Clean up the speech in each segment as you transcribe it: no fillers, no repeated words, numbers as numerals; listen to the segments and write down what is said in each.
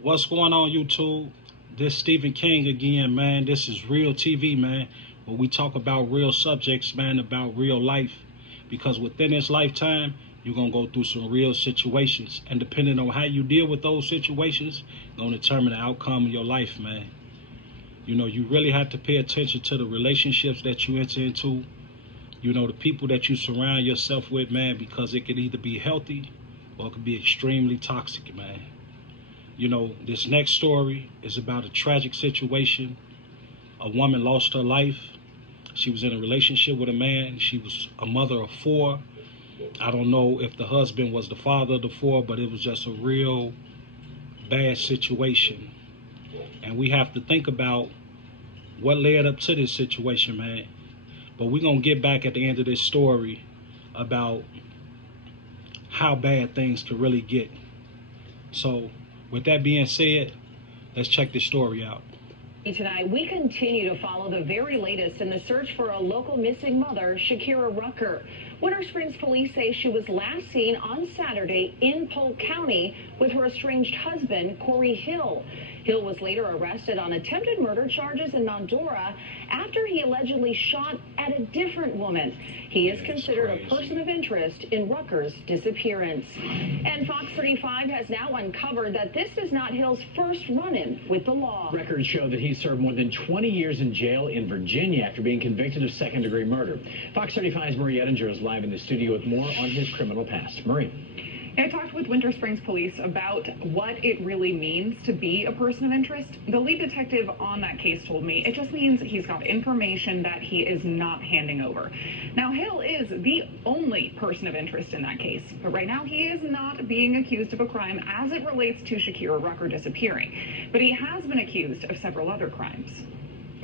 What's going on, YouTube? This Stephen King again, man. This is real TV, man. Where we talk about real subjects, man, about real life. Because within this lifetime, you're gonna go through some real situations, and depending on how you deal with those situations, gonna determine the outcome of your life, man. You really have to pay attention to the relationships that you enter into. The people that you surround yourself with, man, because it could either be healthy or it could be extremely toxic, man. This next story is about a tragic situation. A woman lost her life. She was in a relationship with a man. She was a mother of four. I don't know if the husband was the father of the four, but it was just a real bad situation. And we have to think about what led up to this situation, man. But we're going to get back at the end of this story about how bad things can really get. So, with that being said, let's check this story out. Tonight, we continue to follow the very latest in the search for a local missing mother, Shakira Rucker. Winter Springs police say she was last seen on Saturday in Polk County with her estranged husband, Corey Hill. Hill was later arrested on attempted murder charges in Mandora after he allegedly shot at a different woman. He is considered a person of interest in Rucker's disappearance. And Fox 35 has now uncovered that this is not Hill's first run-in with the law. Records show that he served more than 20 years in jail in Virginia after being convicted of second-degree murder. Fox 35's Marie Ettinger is live in the studio with more on his criminal past. Marie. I talked with Winter Springs Police about what it really means to be a person of interest. The lead detective on that case told me it just means he's got information that he is not handing over. Now, Hill is the only person of interest in that case, but right now he is not being accused of a crime as it relates to Shakira Rucker disappearing. But he has been accused of several other crimes.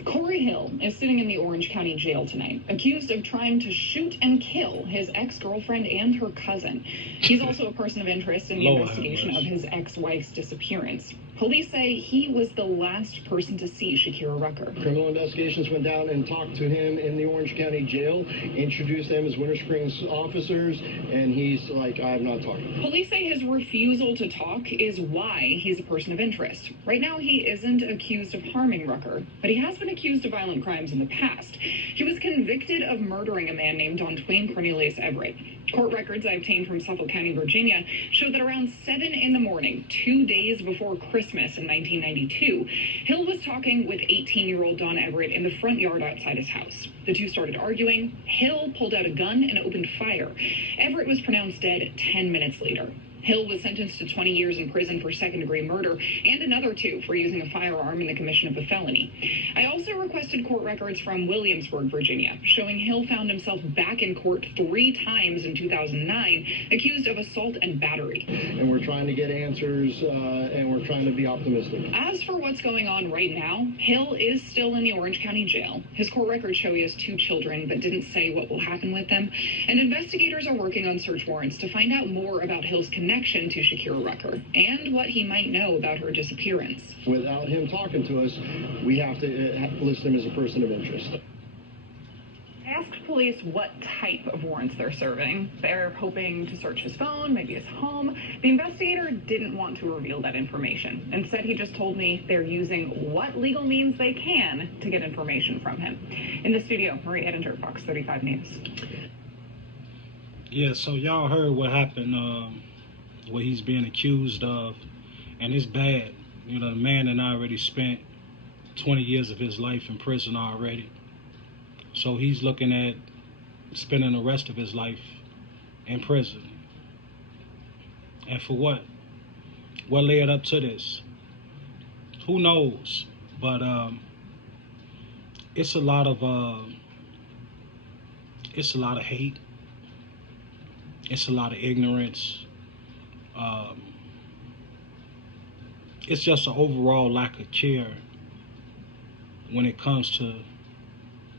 Corey Hill is sitting in the Orange County Jail tonight, accused of trying to shoot and kill his ex-girlfriend and her cousin. He's also a person of interest in the investigation of his ex-wife's disappearance. Police say he was the last person to see Shakira Rucker. Criminal investigations went down and talked to him in the Orange County Jail, introduced them as Winter Springs officers, and he's like, I'm not talking. Police say his refusal to talk is why he's a person of interest. Right now, he isn't accused of harming Rucker, but he has been accused of violent crimes in the past. He was convicted of murdering a man named Dontwain Cornelius Everett. Court records I obtained from Suffolk County, Virginia, show that around 7 in the morning, 2 days before Christmas in 1992, Hill was talking with 18-year-old Don Everett in the front yard outside his house. The two started arguing. Hill pulled out a gun and opened fire. Everett was pronounced dead 10 minutes later. Hill was sentenced to 20 years in prison for second-degree murder and another 2 for using a firearm in the commission of a felony. I also requested court records from Williamsburg, Virginia, showing Hill found himself back in court 3 times in 2009, accused of assault and battery. And we're trying to get answers, and we're trying to be optimistic. As for what's going on right now, Hill is still in the Orange County Jail. His court records show he has 2 children, but didn't say what will happen with them. And investigators are working on search warrants to find out more about Hill's connection to Shakira Rucker and what he might know about her disappearance. Without him talking to us, we have to list him as a person of interest. I asked police what type of warrants they're serving. They're hoping to search his phone, maybe his home. The investigator didn't want to reveal that information. Instead, he just told me they're using what legal means they can to get information from him. In the studio, Marie Ettinger, Fox 35 News. Yeah, so y'all heard what happened, what he's being accused of, and it's bad. The man that already spent 20 years of his life in prison already. So he's looking at spending the rest of his life in prison. And for what? What led up to this? Who knows? But it's a lot of hate. It's a lot of ignorance. It's just an overall lack of care when it comes to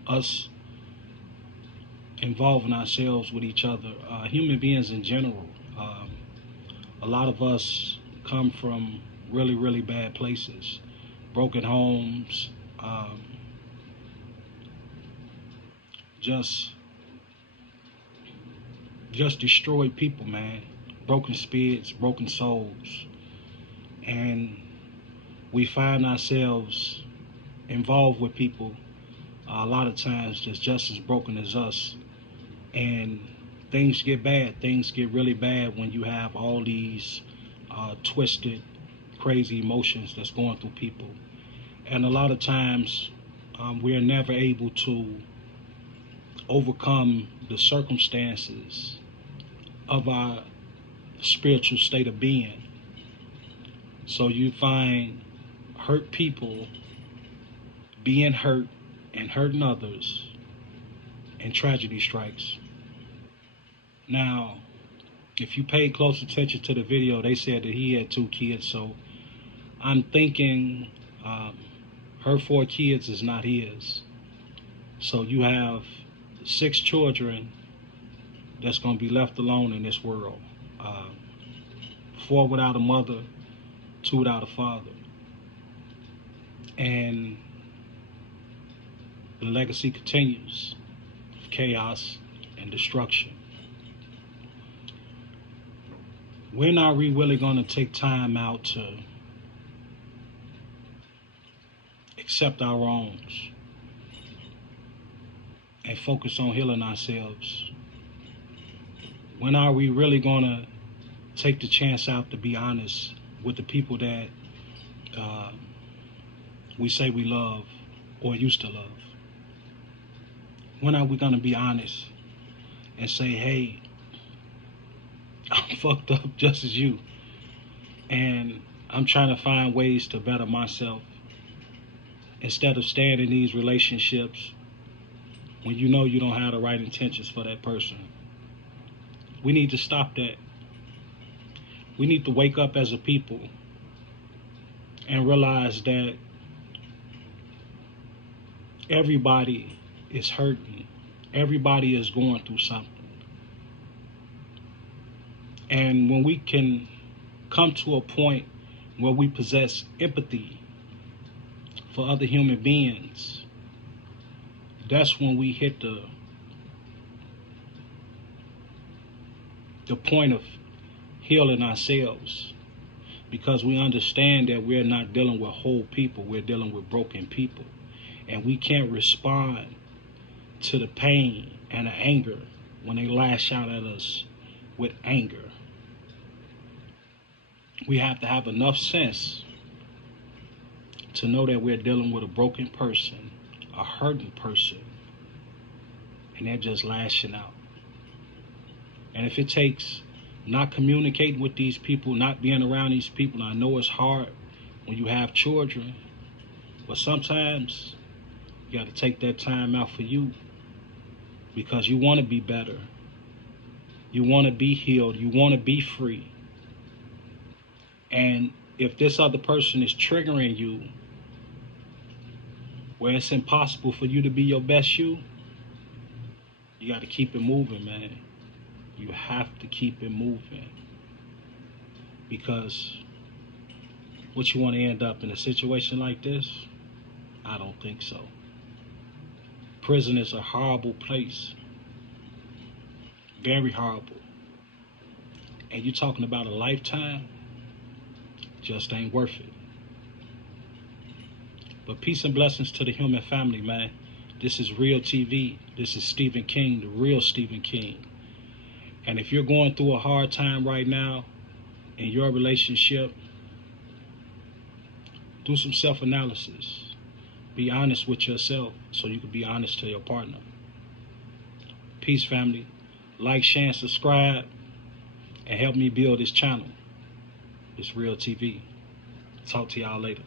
us involving ourselves with each other, human beings in general. A lot of us come from really, really bad places, broken homes, just destroyed people, man. Broken spirits, broken souls. And we find ourselves involved with people a lot of times that's just as broken as us. And things get bad. Things get really bad when you have all these twisted, crazy emotions that's going through people. And a lot of times we're never able to overcome the circumstances of our spiritual state of being. So you find hurt people being hurt and hurting others, and tragedy strikes. Now, if you paid close attention to the video, they said that he had 2 kids, so I'm thinking her 4 kids is not his. So you have 6 children that's going to be left alone in this world. 4 without a mother, 2 without a father. And the legacy continues of chaos and destruction. When are we really going to take time out to accept our wrongs and focus on healing ourselves? When are we really going to take the chance out to be honest with the people that we say we love or used to love? When are we going to be honest and say, hey, I'm fucked up just as you, and I'm trying to find ways to better myself, instead of staying in these relationships when you know you don't have the right intentions for that person? We need to stop that. We need to wake up as a people and realize that everybody is hurting. Everybody is going through something. And when we can come to a point where we possess empathy for other human beings, that's when we hit the point of healing ourselves, because we understand that we're not dealing with whole people, we're dealing with broken people. And we can't respond to the pain and the anger when they lash out at us with anger. We have to have enough sense to know that we're dealing with a broken person, a hurting person, and they're just lashing out. And if it takes not communicating with these people, not being around these people, I know it's hard when you have children, but sometimes you got to take that time out for you, because you want to be better. You want to be healed. You want to be free. And if this other person is triggering you, where it's impossible for you to be your best you got to keep it moving, man. You have to keep it moving. Because what, you want to end up in a situation like this? I don't think so. Prison is a horrible place. Very horrible. And you're talking about a lifetime? Just ain't worth it. But peace and blessings to the human family, man. This is Real TV. This is Stephen King, the real Stephen King. And if you're going through a hard time right now in your relationship, do some self-analysis. Be honest with yourself so you can be honest to your partner. Peace, family. Like, share, and subscribe, and help me build this channel. It's Real TV. Talk to y'all later.